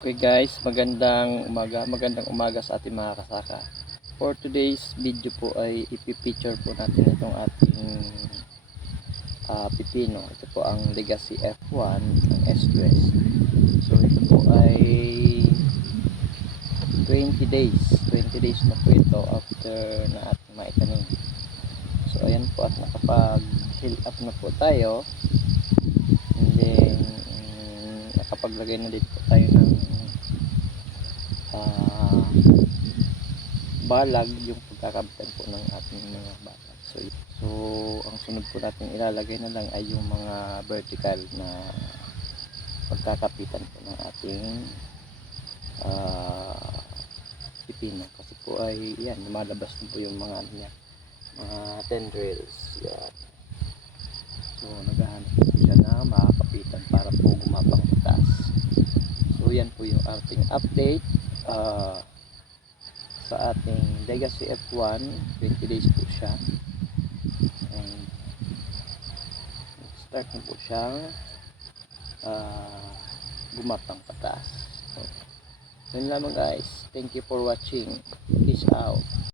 Okay guys, magandang umaga sa ating mga kasaka. For today's video po ay ipipicture po natin itong ating pipino. Ito po ang Legacy F1 ng S2S. So ito po ay 20 days na po ito after na ating maitanim. So ayan po, at nakapag heal up na po tayo, and then nakapaglagay na dito po tayo ng balag, yung pagkakabitan po ng ating mga balag. So ang sunod po natin ilalagay na lang ay yung mga vertical na pagkakapitan po ng ating pipino, kasi po ay yan, lumalabas na po yung mga ano niya, mga tendrils yan. So naghahanap po siya na makakapitan para po gumapang mataas. So yan po yung ating update sa ating Legacy F1. 20 days po siya, and start na po siyang gumapang pataas. So yun lamang guys, thank you for watching, peace out.